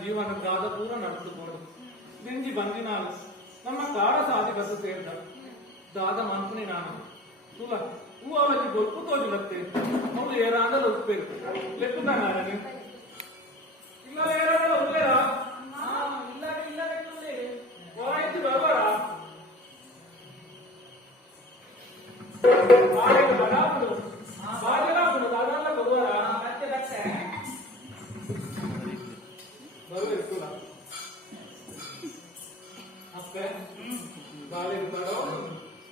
ಜೀವನದಾದ ಪೂರ ನಡೆದುಕೊಂಡು ದಿಂಜಿ ಬಂದಿ ನಾನು ನಮ್ಮ ಕಾಡ ಸಾಧಿ ಬಸ್ಸು ಸೇರಿದ ದಾದ ಮನ್ಪುನಿ ನಾನು ತುಲ ಹೂ ಅವರಿಗೆ ಗೊತ್ತು ತೋಜುಲತ್ತೆ ಅವಳು ಏರಾಂದಲ ಉಪ್ಪೇರು ಲೆಕ್ಕುದ ನಾರನಿ ಇಲ್ಲ ಏರಾಂದಲ ಉಪ್ಪೇರಾ ಇಲ್ಲ ಇಲ್ಲ ಲೆಕ್ಕುಲ್ಲಿ ಓರಾಯ್ತು ಬರಬರ ಆಯ್ತು ಬರಾಬುಡು ಬಾಜರಾಬುಡು ದಾದಾಲ ಬರುವರ ಮತ್ತೆ ಲಕ್ಷ ಬರುವ ಇರ್ತುಲ ಅಪ್ಪೆ ಬಾಳೆ ಇರ್ತಾರೋ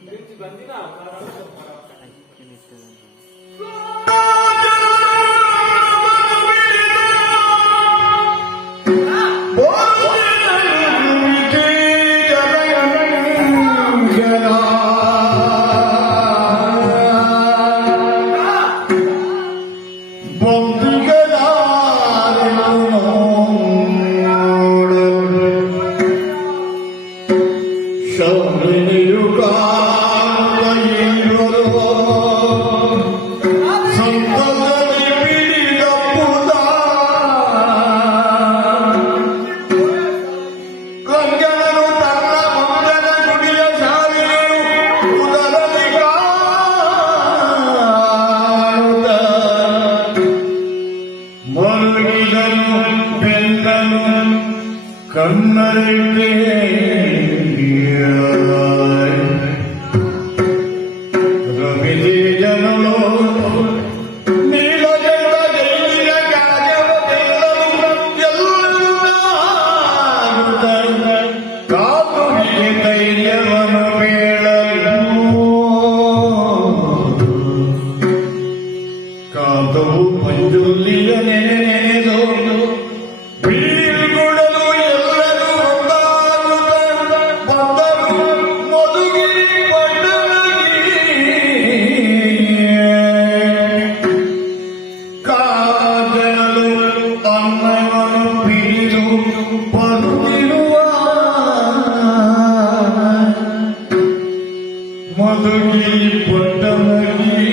ಮಿರ್ಚಿ ಬಂದಿನ ಬೀಳ್ಗುಡಲು ಎಲ್ಲರೂ ಒಂದಾಗುತ್ತ ಮಧುಗಿರಿ ಪಟ್ಟಣಗಿ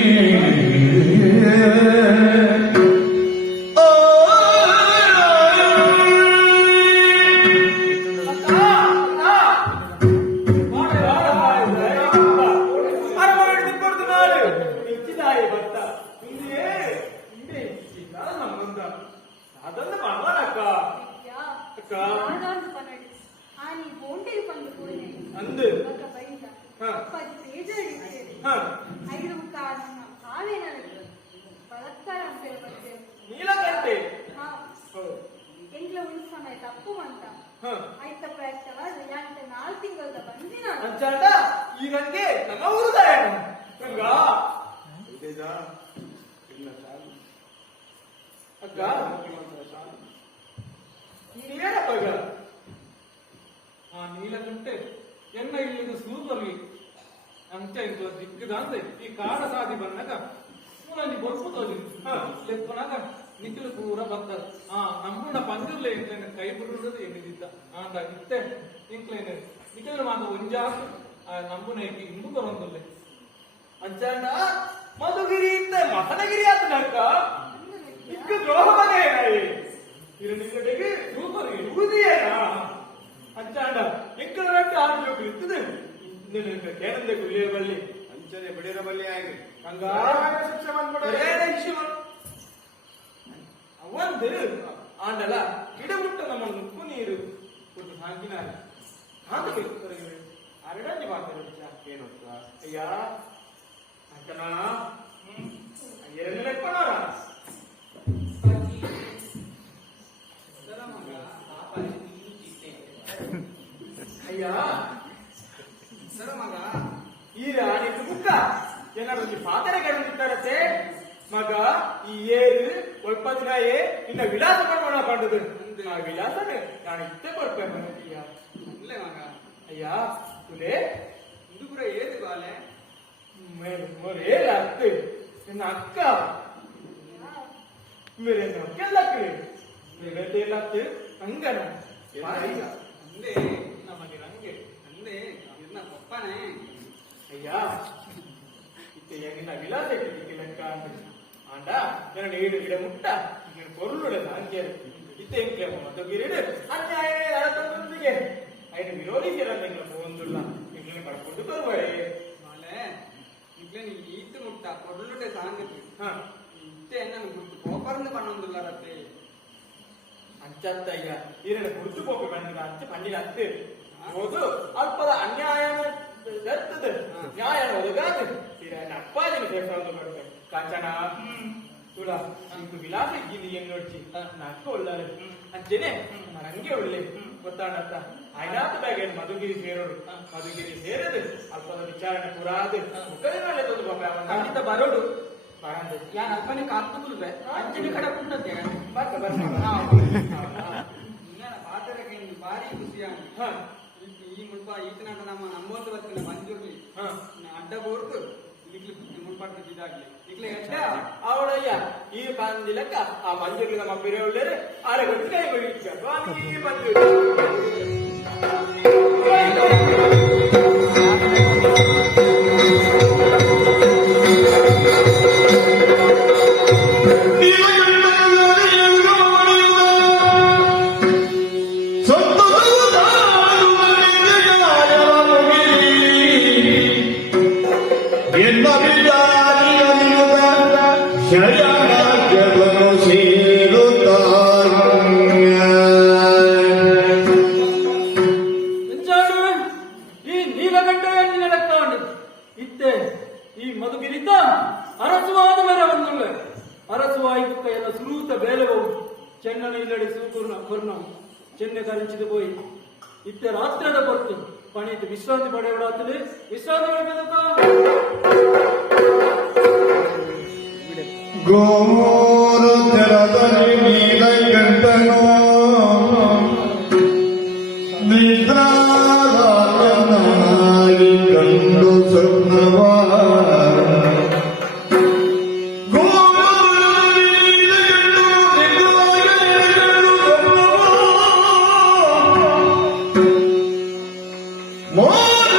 ಅದನ್ನು பண்ணலக்கா அக்கா நானாந்து பண்ணடி ஆனி போண்டே பண்ணு போனே ಅಂದು ಅಕ್ಕ ಬೈದ ಹಾ ಪದಿ ಬೇಜಾರಿದೆ ಹಾ ಐದು ಕಾರಣ ಆವೆ ನನಗೆ ಬಲತ್ಕಾರ ಅಂತ ಹೇಳ್ಬತ್ತೆ ನೀಲಕಂಠೆ ಹಾ ಹೋ ಎಂಗ್ಲ ಒಂದು ಸಮಯ ತಪ್ಪು ಅಂತ ಹಾ ಆಯ್ತ ಪ್ರಯತ್ನವ ರಿಯಾಕ್ಟ್ 4 ತಿಂಗಳದ ಬಂದಿನ ಅಂಚಾಂಡ ಈಗಂಗೆ ನಮ್ಮ ಊರುದಾಯ ಗಂಗ ಇದೇದಾ ಇಲ್ಲ ಸಾಲು ಅಕ್ಕ ನೀನೇನಪ್ಪ ಆ ನೀಲಕಂಠೆ ಎನ್ನ ಇಲ್ಲಿಂದ ಸೂರ್ಬರ್ಲಿ ಅಂಚ ಇದು ದಿಕ್ಕದಂತೆ ಈ ಕಾಡ ಸಾದಿ ಬಂದಾಗ ಮೂಲಂಜಿ ಬೊಲ್ಪು ತೋಜಿ ಲೆಪ್ಪನಾಗ ನಿಖಿಲು ಪೂರ ಬರ್ತದ ನಮ್ಮನ್ನ ಪಂದಿರ್ಲೆ ಇಂಕ್ಲೇನೆ ಕೈ ಬಿಡುವುದು ಎಣಿದಿದ್ದ ಅಂದಾಗ ಇತ್ತೆ ಇಂಕ್ಲೇನೆ ನಿಖಿಲು ಮಾತ ಒಂಜಾಕು ನಮ್ಮನ ಇಂದು ಬರೋದಿಲ್ಲ ಅಂಚಾಂಡ ಮಧುಗಿರಿ ಇತ್ತ ಮಹನಗಿರಿ ಆತ ನಕ್ಕ ಇಕ್ಕ ದ್ರೋಹವನೇ ಇರನಿಗಡೆಗೆ ರೂಪರಿಗೆ ಉಳಿದಿಯೇನಾ ಅಂಚಾಂಡ ಎಂಕಲರಟ್ಟು ಆಡಿಯೋಗ ಇರ್ತದೆ ನಿನಗೆ ಕೇಳಂದೆ ಕುಲಿಯ ಬಲ್ಲಿ ಅಂಚನೆ ಬಿಡಿರ ಬಲ್ಲಿ ಆಗಿ ಹಂಗ ಶಿಕ್ಷೆ ಬಂದ್ಬಿಡೋದು ಅವಂದು ಆಂಡಲ ಗಿಡಮುಟ್ಟ ನಮ್ಮ ನುಕ್ಕು ನೀರು ಕೊಟ್ಟು ಹಾಕಿನ ಹಾಕಿ ಅರಡಂಜಿ ಮಾತಾಡೋದು ಏನು ಅಯ್ಯ ಅಕ್ಕನ ಎರಡು ಲೆಕ್ಕಣ ಅಯ್ಯ ಸರ ಮಗ ಈರ ನಿಟ್ಟು ಬುಕ್ಕ ಏನಾದ್ರು ಪಾತ್ರೆ ಕೆಡಂದಿದ್ದಾರತ್ತೆ ಮಗ ಈ ಏರು ಸ್ವಲ್ಪ ದಿನ ಇನ್ನ ವಿಳಾಸ ಮಾಡ್ಬೋಣ ಪಂಡದು ಆ ವಿಳಾಸ ನಾನು ಇತ್ತೆ ಬರ್ಪೇನೆ ಅಯ್ಯ ಇಲ್ಲೇ ಮಗ ಅಯ್ಯ ತುಲೆ ಇದು ಕೂಡ ಏದು ಬಾಲೆ ಮೊರೇಲ ಅತ್ತೆ ನನ್ನ ಅಕ್ಕ ಮೇರೆ ನೊಕ್ಕೆಲ್ಲಕ್ಕೆ ಮೇರೆಲ್ಲತ್ತೆ ಹಂಗನ ಅಂದೆ ನಮಗೆ ರಂಗೆ ಅಂದೆ ಇದನ್ನ ಕೊಪ್ಪನೆ ಅಯ್ಯ ಇತ್ತೆ ಹೆಂಗಿನ ವಿಲಾಸ ಲೆಕ್ಕ ಆಂಡ ನನ್ನ ಏಳು ಗಿಡ ಮುಟ್ಟ ನೀನು ಕೊರುಳುಡಲ್ಲ ಹಂಗೆ ಇತ್ತೆ ಹೆಂಗೆ ಮಧುಗಿರಿಡು ಅನ್ಯಾಯವೇ ಅಳತಂದೊಂದಿಗೆ ಐದು ವಿರೋಧಿಸಿರಂತ ಒಂದುಲ್ಲ ನಿಂಗೆ ಪಡ್ಕೊಂಡು ತರುವಳೆ ಮಾಲೆ ನಿಂಗೆ ಈತು ಮುಟ್ಟ ಕೊರುಳುಡೆ ಸಾಂಗತಿ ಇತ್ತೆ ನನ್ನ ಗುರುತು ಕೋಪರ್ನು ಪಣ್ಣೊಂದುಲ್ಲ ರತ್ತೆ ಅಂಚತ್ತಯ್ಯ ಈರನ ಗುರುತು ಕೋಪಿ ಬಂದಿಲ್ಲ ಅಂಚ ಪಂಡಿನ ಅತ್ತೆ ಹೋದು ಅಲ್ಪದ ಅನ್ಯಾಯನ ಸತ್ತದ ನ್ಯಾಯನ ಒದಗಾದು ಈರನ ಅಪ್ಪಾಜಿನ ಸೇರ್ಸೊಂದು ಮಾಡ್ಬೇಕು ಕಾಂಚನ ತುಳ ನಿಂಕು ವಿಲಾಸ ಇದ್ದೀನಿ ಏನ್ ನೋಡ್ತಿ ನಕ್ಕ ಒಳ್ಳೆ ಅಂಚೆನೆ ನಂಗೆ ಒಳ್ಳೆ ಗೊತ್ತಾಡತ್ತ ಆಯ್ನಾತ ಬ್ಯಾಗ ಮಧುಗಿರಿ ಸೇರೋಡು ಮಧುಗಿರಿ ಸೇರದು ಅಲ್ಪದ ವಿಚಾರಣೆ ಪುರಾದು ಮುಖದ ಮೇಲೆ ತಂದು ಖಂಡಿತ ಬರೋಡು ಯಾನ್ ಅಲ್ಪನೆ ಕಾಲ್ಪುತ್ತುಲ್ವೆ ಅಂಚನೆ ಕಡೆ ಕುಂಟದ್ದೆ ಬರ್ತ ಪಾತ್ರಕ್ಕೆ ಭಾರಿ ಖುಷಿಯಾಗಿ ಈ ಮುಲ್ಪ ಈತನಾಟ ನಮ್ಮ ನಮ್ಮೊಂದು ಬರ್ತಿಲ್ಲ ಮಂಜೂರ್ಲಿ ಅಡ್ಡ ಬೋರ್ತು ಮುನ್ಪಾಡ್ತಿದ್ದ ಇದಾಗ್ಲಿ ಈಗಲೇ ಎಡ್ಡ ಅವಳಯ್ಯ ಈ ಬಂದಿಲಕ್ಕ ಆ ಮಂಜೂರ್ಲಿ ನಮ್ಮ ಬೇರೆ ಒಳ್ಳೆಯರೆ ಆರೆ ಗೊತ್ತು ಕೈ ಬಿಡಿ ಮಂಜೂರು ಈ ಮಧುಗಿರಿದ್ದ ಅರಸುವಾದ ಮೆರವನ್ನುಳ್ಳ ಅರಸುವಾಯುತ್ತ ಎಲ್ಲ ಸುರೂತ ಬೇಲವು ಚೆನ್ನನ ಇಲ್ಲಡೆ ಸೂಕೂರ್ಣ ಕೊರ್ಣವು ಚೆನ್ನೆ ಕರಿಂಚಿದು போய் ಇತ್ತೆ ರಾತ್ರದ ಹೊತ್ತು ಪಣಿತು ವಿಶ್ರಾಂತಿ ಪಡೆಯಬಾರದು ವಿಶ್ರಾಂತಿ ಪಡೆಯಬೇಕು ಗೋರು ತೆರದಲ್ಲಿ ನೀಲಕಂಠನೋ ನಿದ್ರಾಲಯನಾಗಿ ಕಂಡು ಸ್ವಪ್ನವ ಮೋರ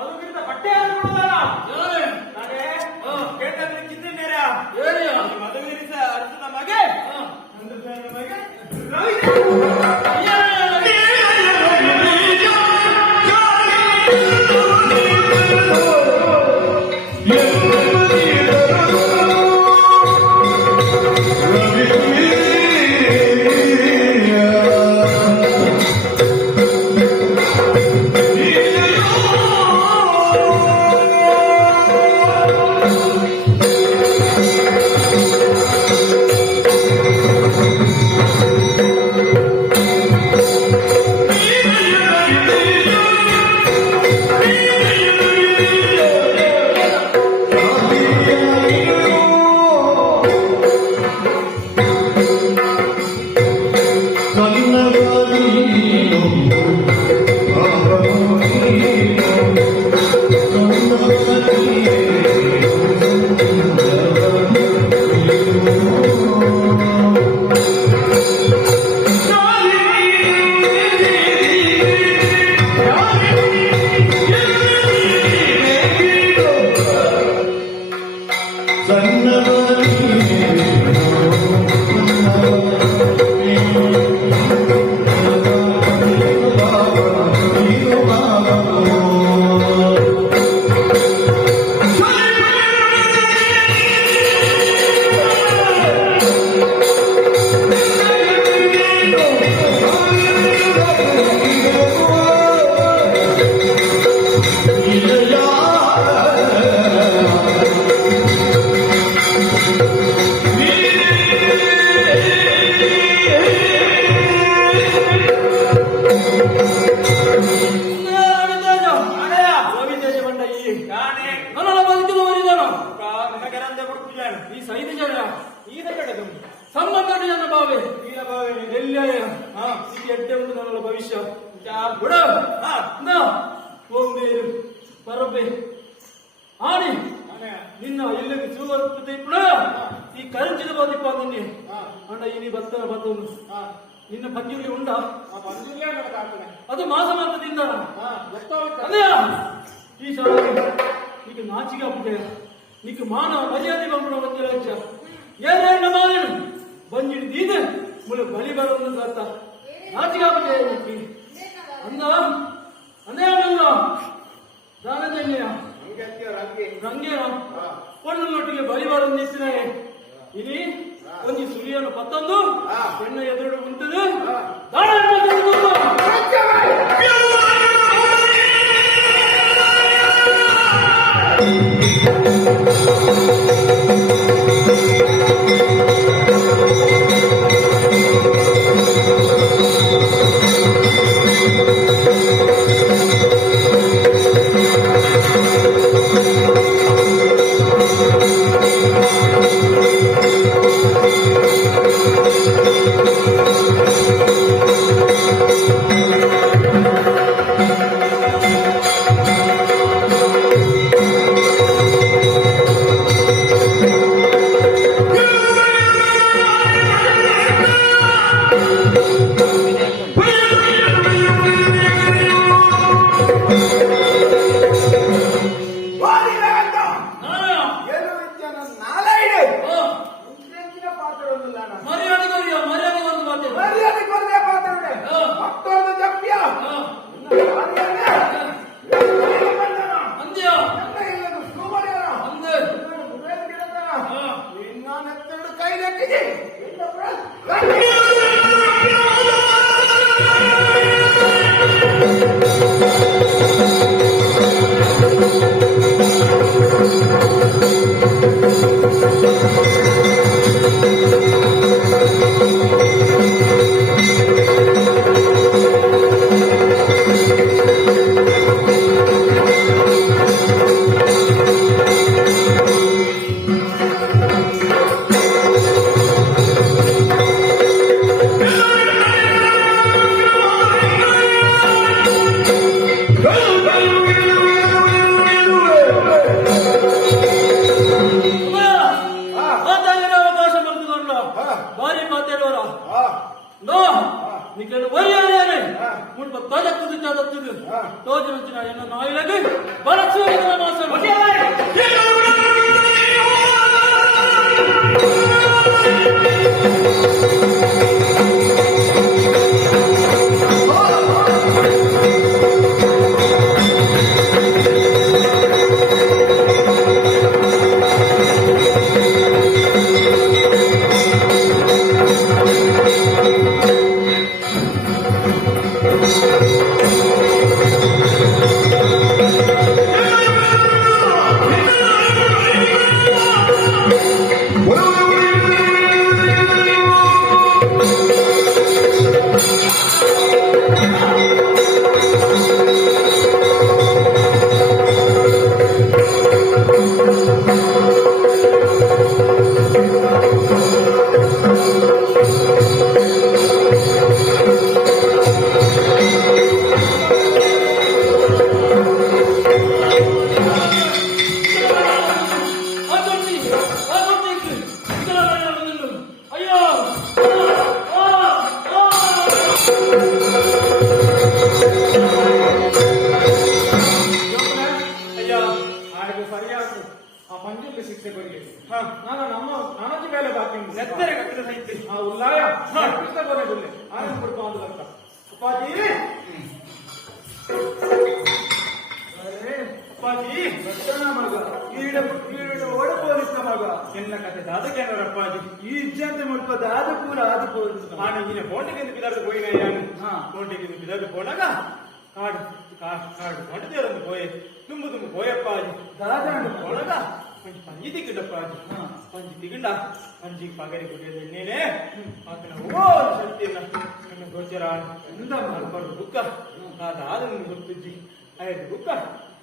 ಅದು ಬಿಟ್ಟ ಬಟ್ಟೆ ಹಾಕಿಕೊಳ್ಳೋದಲ್ಲ. ನಾನೇ ಕೇಂದ್ರದಲ್ಲಿ ಚಿಂತೆನೇರಾ? ಮಧುವೀರಿಸ ಅರ್ಜುನ ಮಗೆ ಚಂದ್ರಸೇನ ಮಗೆ ಭವಿಷ್ಯ ಪರಬೆ ಆನೆ ನಿನ್ನ ಎಲ್ಲಕ್ಕೆ ಸುವರ್ಪತೆ ಕೂಡ ಈ ಕರಂಚಿದ ಬಾದಿಪ್ಪ ನಿನ್ನೆ ಅಣ್ಣ ಈ ಬತ್ತನ ಬತ್ತನು ನಿನ್ನ ಪಂಜುರ್ಲಿ ಉಂಡ ಅದು ಮಾಸ ಮಾತ್ರದಿಂದ ಈ ಸಾಲ నీకు నాచిగా పుట్టాయా నీకు మానవ మర్యాద పంపడం వచ్చా ఏదైనా మాలను బంజిడి దీదే ముల బలి బలం సత్త నాచిగా పుట్టాయా నీకు అందా అన్నేమన్నా దానజన్య ರಂಗೇನ ಪಣ್ಣುನೊಟ್ಟಿಗೆ ಬಲಿಬಾರದು ನಿಂತಿನಾಯೆ ಇಲ್ಲಿ ಒಂದು ಸುಲಿಯನ್ನು ಪತ್ತೊಂದು ಹೆಣ್ಣ ಎದುರು ಉಂಟದು ಅಂದ್ಯಾ ಅಂದೆ ನಾನೆತ್ತೆರಡು ಕೈ ನೆಟ್ಟಿಗೆ ಮಾತಾಡಿರೋ ಅವಕಾಶ ಬರೆದುಕೊಂಡ ಬಾರಿ ಮಾತಾಡುವರ ನೋ ನಿಕಲು ಒರಿಯಾರೆ ಮುಲ್ಪ ತೋಜತ್ತು ಚಾದತ್ತು ತೋಜನ ಎನ್ನ ನಾಯಿಲಗೆ ಬಲಸುವ ಮಾಸರು ಅಯ್ಯೋ ಅಯ್ಯ ಆಡಿಗೆ ಸರಿಯಾಗಿ ಆ ಮಂಜುಗೆ ಶಿಕ್ಷೆ ಕೊಡಿ ನಾನು ನನಜಿ ಮೇಲೆ ಬಾಕಿಂದು ನೆತ್ತರೆ ಕಟ್ಟಿದ ಸಹಿತ ಆ ಉಲ್ಲಾಯ ಕೊನೆ ಬಿಡ್ಲೆ ಆನಂದ ಕೊಡ್ಕೊ ಒಂದು ಅಂತ ಅಪ್ಪಾಜಿ ಅಪ್ಪಾಜಿ ಮಗ ಈಡ ಓಡಪೋಲಿಸ್ತ ಮಗ ಎನ್ನ ಕತೆ ದಾದಕ್ಕೆ ಅಪ್ಪಾಜಿ ಈ ಇಜ್ಜಂತೆ ಮುಲ್ಪದ ಆದ ಪೂರ ಆದ ಪೋಲಿಸ್ತ ಆನ ಈನ ಕೋಟಿಗೆ ಬಿದರ್ದು ಹೋಯಿನ ಯಾನು ಕೋಟಿಗೆ ಬಿದರ್ದು ಹೋನಾಗ ಕಾಡು ಕಾಡು ಕೊಂಡದೇರೊಂದು ಹೋಯೆ ತುಂಬು ಹೋಯಪ್ಪಾಜಿ ದಾದಾಂಡ ಹೋನಾಗ ಪಂಜಿ ತಿಕ್ಕಿಡಪ್ಪಾಜಿ ಪಂಜಿ ತಿಗಿಂಡ ಪಂಜಿ ಪಗರಿ ಕುಡಿಯೋದು ಇನ್ನೇನೆ ಆತನ ಓ ಶಕ್ತಿಯನ್ನ ನನ್ನ ಗೋಚರ ಎಂದ ಮಾಡ್ಬಾರ್ದು ಬುಕ್ಕ ಅದಾದ ಗೊತ್ತಿಜ್ಜಿ ಆಯ್ತು ಬುಕ್ಕ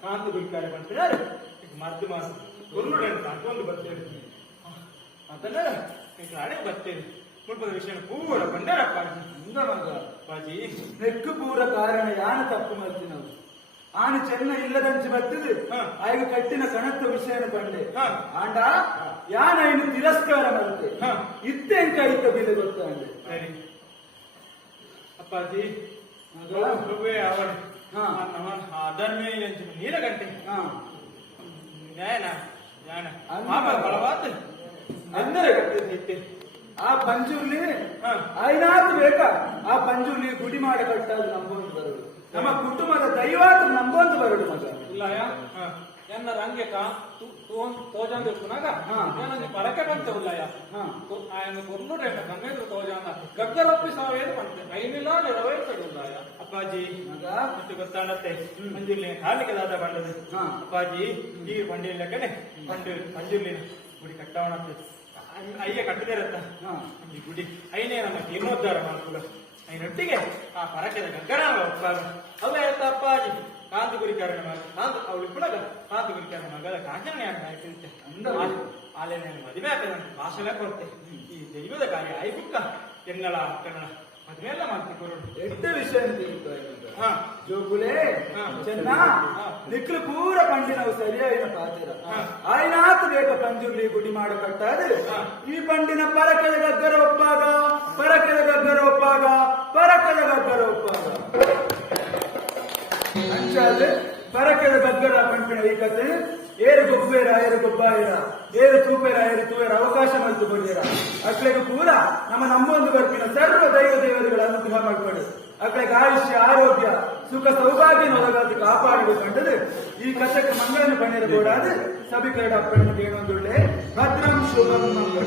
ಕಾಂತು ಗುರಿಕಾರೆ ಮಾಡ್ತಿದ್ದಾರೆ ಈಗ ಮರ್ದು ಮಾತು ಗುರುಡು ಕಾಂತೊಂದು ಬರ್ತೇವೆ ಅದನ್ನ ಈಗ ಹಣೆ ಬರ್ತೇವೆ ಮುಳ್ಪದ ವಿಷಯ ಪೂರ ಬಂಡರಪ್ಪಾಜಿ ಇಂದ ಮಗ ಅಪ್ಪಾಜಿ ನೆಕ್ಕು ಪೂರ ಕಾರಣ ಯಾನ ತಪ್ಪು ಮಾಡ್ತಿನವು ಆನು ಚೆನ್ನ ಇಲ್ಲದಂಚು ಬರ್ತದೆ ಆಯ್ಗ ಕಟ್ಟಿನ ಕಣತ್ತ ವಿಷಯನ ಬಂಡೆ ಆಂಡ ಯಾನ ಇನ್ನು ತಿರಸ್ಕಾರ ಬರುತ್ತೆ ಇತ್ತೆಂಕ ಇತ್ತ ಬಿಲೆ ಗೊತ್ತಾಂಡೆ ಸರಿ ಅಪ್ಪಾಜಿ ಅವಳು ಅದನ್ನೇ ನೀಲಗಂಟೆ ನ್ಯಾಯನ ಜ್ಞಾನ ಪಾಪ ಬಲವಾದ ಅಂದರೆ ಆ ಪಂಜುರ್ಲಿ ಐನಾದ್ರು ಬೇಕಾ ಆ ಪಂಜುರ್ಲಿ ಗುಡಿ ಮಾಡಿ ಕಟ್ಟಾದ ನಂಬೊಂದು ಬರುದು ನಮ್ಮ ಕುಟುಂಬದ ದೈವಾತ ನಂಬೊಂದು ಬರುದು ಮಗ ಇಲ್ಲಯ್ಯ ಎನ್ನ ರಂಗೆ ತೋಜಂದು ಪುನಗ ಏನಂಗೆ ಪರಕೆ ಬಂತೆ ಉಲ್ಲಯ್ಯ ఆయన కొన్నుడే కమ్మేది తోజాన గగ్గరొప్పి సావేది పంటే ఐనిలా నెరవేర్చడు ఉల్లయ్య అప్పాజీ అట్టు ಗೊತ್ತಾಡತ್ತೆ ಮಂಜುಲಿ ಕಾಲಿಗೆ ದಾದ ಬಂಡದು ಅಪ್ಪಾಜಿ ಈ ಬಂಡಿ ಲೆಕ್ಕನೆ ಮಂಜುಲಿ ಗುಡಿ ಕಟ್ಟವಣತ್ತೆ ಅಯ್ಯ ಕಟ್ಟದಿರತ್ತ ಈ ಗುಡಿ ಐನೇ ನಮ್ಮ ಜೀರ್ಣೋದ್ಧಾರ ಮಾಡ್ಕೊಡ ಐನೊಟ್ಟಿಗೆ ಆ ಪರಕೆದ ಗಗ್ಗರ ಒಪ್ಪಾಗ ಅವೇ ಅಪ್ಪಾಜಿ ಕಾಂತು ಗುರಿಕಾರನ ಮಗ ಕಾಂತು ಅವಳು ಪುನಗ ಕಾಂತು ಗುರಿಕಾರನ ಮಗದ ಕಾಂಚನೆ ಆಯ್ತಂತೆ ಆಲೆ ನಾನು ಮದುವೆ ಆಗ್ತದಂತೆ ಭಾಷಣ ಕೊಡ್ತೆ ಈ ದೈವದ ಕಾರ್ಯ ಆಯ್ಬುಕ್ಕ ಎನ್ನಳ ಕನ್ನಡ ಮದುವೆ ಎಲ್ಲ ಮಾಡ್ತಿಕೊರು ಎಟ್ಟ ವಿಷಯ ಜೋಗುಲೆ ಚೆನ್ನ ನಿಕ್ಲು ಪೂರ ಪಂಡಿನವು ಸರಿಯಾಗಿನ ಪಾತ್ರ ಆಯ್ನಾತು ಬೇಕ ಪಂಜುರ್ಲಿ ಗುಡಿ ಮಾಡ ಕಟ್ಟಾದ್ರೆ ಈ ಪಂಡಿನ ಪರಕೆದ ಗಗ್ಗರ ಒಪ್ಪಾಗ ಪರಕೆದ ಗಗ್ಗರ ಒಪ್ಪಾಗ ಪರಕೆದ ಗಗ್ಗರ ಒಪ್ಪಾಗ ಅಂಚಾದ್ರೆ ಪರಕೆದ ಗಗ್ಗರ ಪಂಪಿನ ಈ ಕತೆ ಏರು ಗೊಬ್ಬೇರ ಏರು ಗೊಬ್ಬಾಯಿರ ಏರು ತೂಪೇರ ಏರು ತೂವೇರ ಅವಕಾಶ ಮಲ್ತು ಕೊಡ್ತೀರ ಅಕ್ಳೆಗೆ ಪೂರ ನಮ್ಮೊಂದು ಬರ್ತಿನ ಸರ್ವ ದೈವ ದೇವರುಗಳ ಅನುಗ್ರಹ ಮಾಡ್ಕೊಳ್ಳಿ ಅಕ್ಳೆಗೆ ಆಯುಷ್ಯ ಆರೋಗ್ಯ ಸುಖ ಸೌಭಾಗ್ಯ ಒಳಗಾದ ಕಾಪಾಡಲು ಕಂಡದು ಈ ಕಥಕ್ಕೆ ಮಂಗಳನ ಪಣಿರಬಹುದಾದ ಸಭಿಕರಡ ಅಪ್ಪಣೆ ಏನೊಂದುಳ್ಳೆ ಭದ್ರಂ ಶುಭಂ ಮಂಗಳ